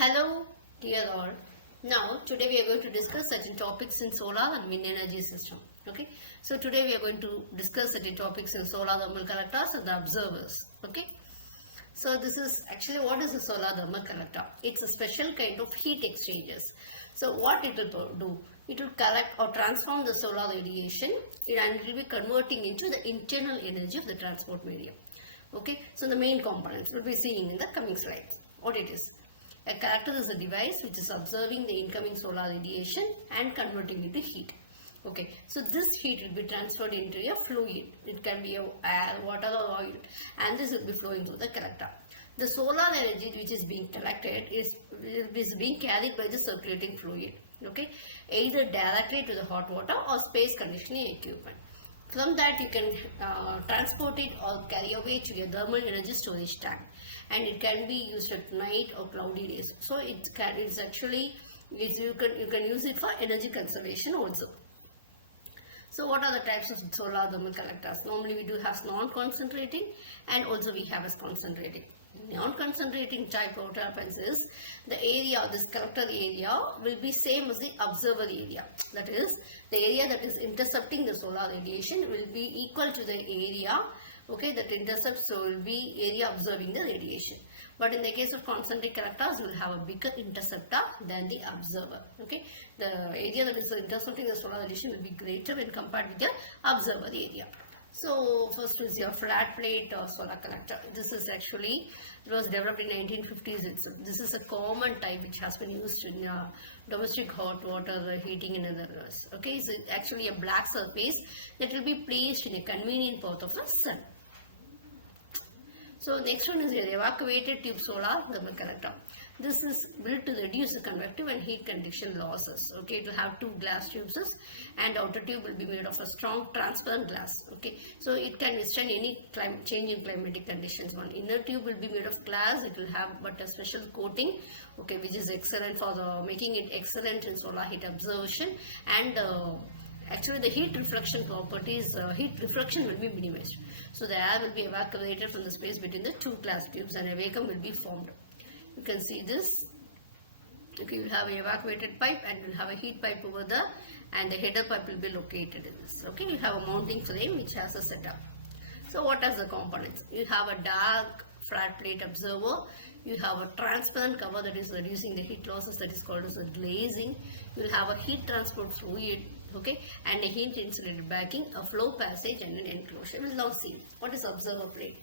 Hello, dear all. Now, today we are going to discuss certain topics in solar and wind energy system. Okay, so today we are going to discuss certain topics in solar thermal collectors and the observers. Okay, so this is actually what is a solar thermal collector? It's a special kind of heat exchangers. So what it will do? It will collect or transform the solar radiation and it will be converting into the internal energy of the transport medium. Okay, so the main components we'll be seeing in the coming slides. What it is? A collector is a device which is observing the incoming solar radiation and converting it to heat. Okay, so this heat will be transferred into a fluid. It can be air, water or oil, and this will be flowing through the collector. The solar energy which is being collected is being carried by the circulating fluid. Okay, either directly to the hot water or space conditioning equipment. From that you can transport it or carry away to your thermal energy storage tank, and it can be used at night or cloudy days. So you can use it for energy conservation also. So what are the types of solar thermal collectors? Normally we do have non-concentrating and also we have as concentrating. Non-concentrating type what happens is the area, this collector area will be same as the observer area. That is, the area that is intercepting the solar radiation will be equal to the area, okay, that intercepts, so will be area observing the radiation. But in the case of concentric collectors, you will have a bigger interceptor than the observer. Okay, the area that is intercepting the solar radiation will be greater when compared with the observer area. So first is your flat plate or solar collector. This is actually, it was developed in 1950s. This is a common type which has been used in domestic hot water heating in others. Okay, it's actually a black surface that will be placed in a convenient path of the sun. So next one is your evacuated tube solar thermal collector. This is built to reduce the convective and heat conduction losses. Okay, it will have two glass tubes and outer tube will be made of a strong transparent glass. Okay, so it can withstand any change in climatic conditions. One inner tube will be made of glass. It will have but a special coating, okay, which is excellent for making it excellent in solar heat absorption, and actually the heat reflection properties, heat reflection will be minimized. So the air will be evacuated from the space between the two glass tubes and a vacuum will be formed. You can see this. Okay, you will have an evacuated pipe and you will have a heat pipe over there, and the header pipe will be located in this. Okay, you have a mounting frame which has a setup. So what are the components? You have a dark flat plate observer. You have a transparent cover that is reducing the heat losses, that is called as a glazing. You will have a heat transport fluid, okay, and a heat insulated backing, a flow passage and an enclosure. We will now see what is observer plate.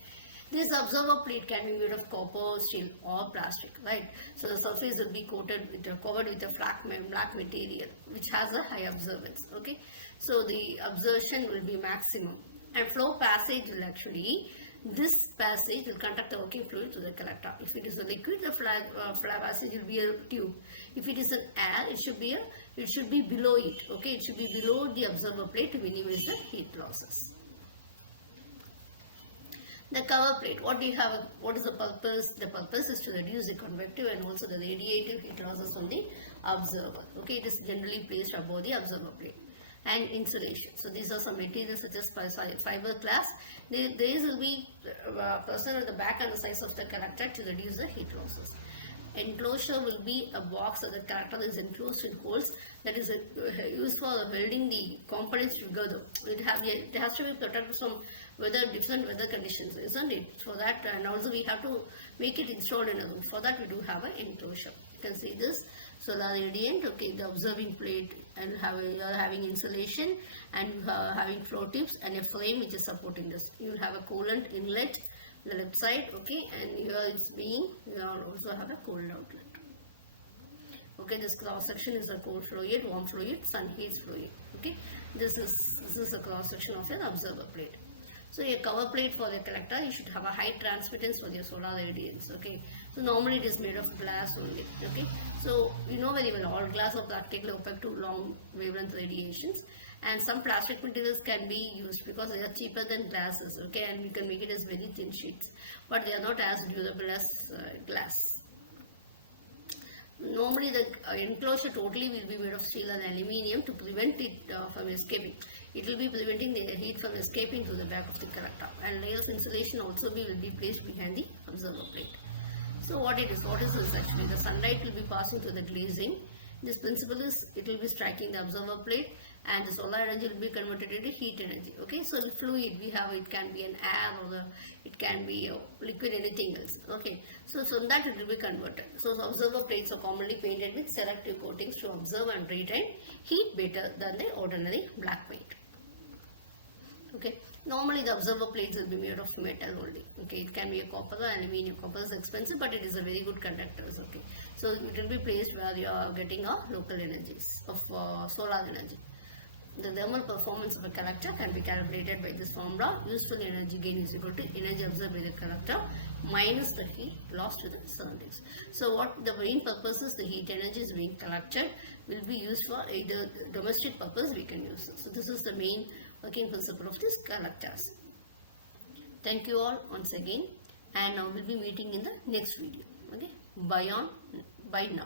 This observer plate can be made of copper, steel or plastic, right? So the surface will be covered with a black material which has a high observance, okay? So the absorption will be maximum, and flow passage will actually, this passage will conduct the working fluid to the collector. If it is a liquid, the flow passage will be a tube. If it is an air, it should be below it, okay? It should be below the observer plate to minimize the heat losses. The cover plate, what is the purpose? The purpose is to reduce the convective and also the radiative heat losses from the observer. Okay, it is generally placed above the observer plate. And insulation. So these are some materials such as fiberglass. These will be present at the back and the sides of the collector to reduce the heat losses. Enclosure will be a box that the collector is enclosed in holes that is used for holding the components together. It has to be protected from different weather conditions, isn't it? For that, and also we have to make it installed in a room. For that, we do have an enclosure. You can see this solar radiant. Okay, the observing plate, and you are having insulation, and you are having flow tubes and a frame which is supporting this. You will have a coolant inlet the left side, okay, and here you also have a cold outlet. Okay, this cross section is a cold fluid, warm fluid, sun heat fluid. Okay, this is a cross section of an observer plate. So a cover plate for the collector, you should have a high transmittance for your solar radiance. Okay, so normally it is made of glass only. Okay, so you know very well all glass are practically opaque to long wavelength radiations, and some plastic materials can be used because they are cheaper than glasses. Okay, and you can make it as very thin sheets, but they are not as durable as glass. Normally the enclosure totally will be made of steel and aluminium to prevent it from escaping. It will be preventing the heat from escaping to the back of the collector, and layer of insulation also will be placed behind the observer plate. So what it is? What is this actually? The sunlight will be passing through the glazing. This principle is it will be striking the observer plate, and the solar energy will be converted into heat energy. Okay, so the fluid we have, it can be an air or it can be a liquid, anything else. Okay, so that it will be converted. So the observer plates are commonly painted with selective coatings to observe and retain heat better than the ordinary black paint. Okay, normally the observer plates will be made of metal only. Okay, it can be a copper or aluminium. Copper is expensive, but it is a very good conductor. Okay, so it will be placed where you are getting a local energies of solar energy. The thermal performance of a collector can be calculated by this formula. Useful energy gain is equal to energy absorbed by the collector minus the heat lost to the surroundings. So what the main purpose is, the heat energy is being collected, will be used for either domestic purpose we can use. So this is the main working principle of these collectors. Thank you all once again, and now we'll be meeting in the next video. Okay, bye now.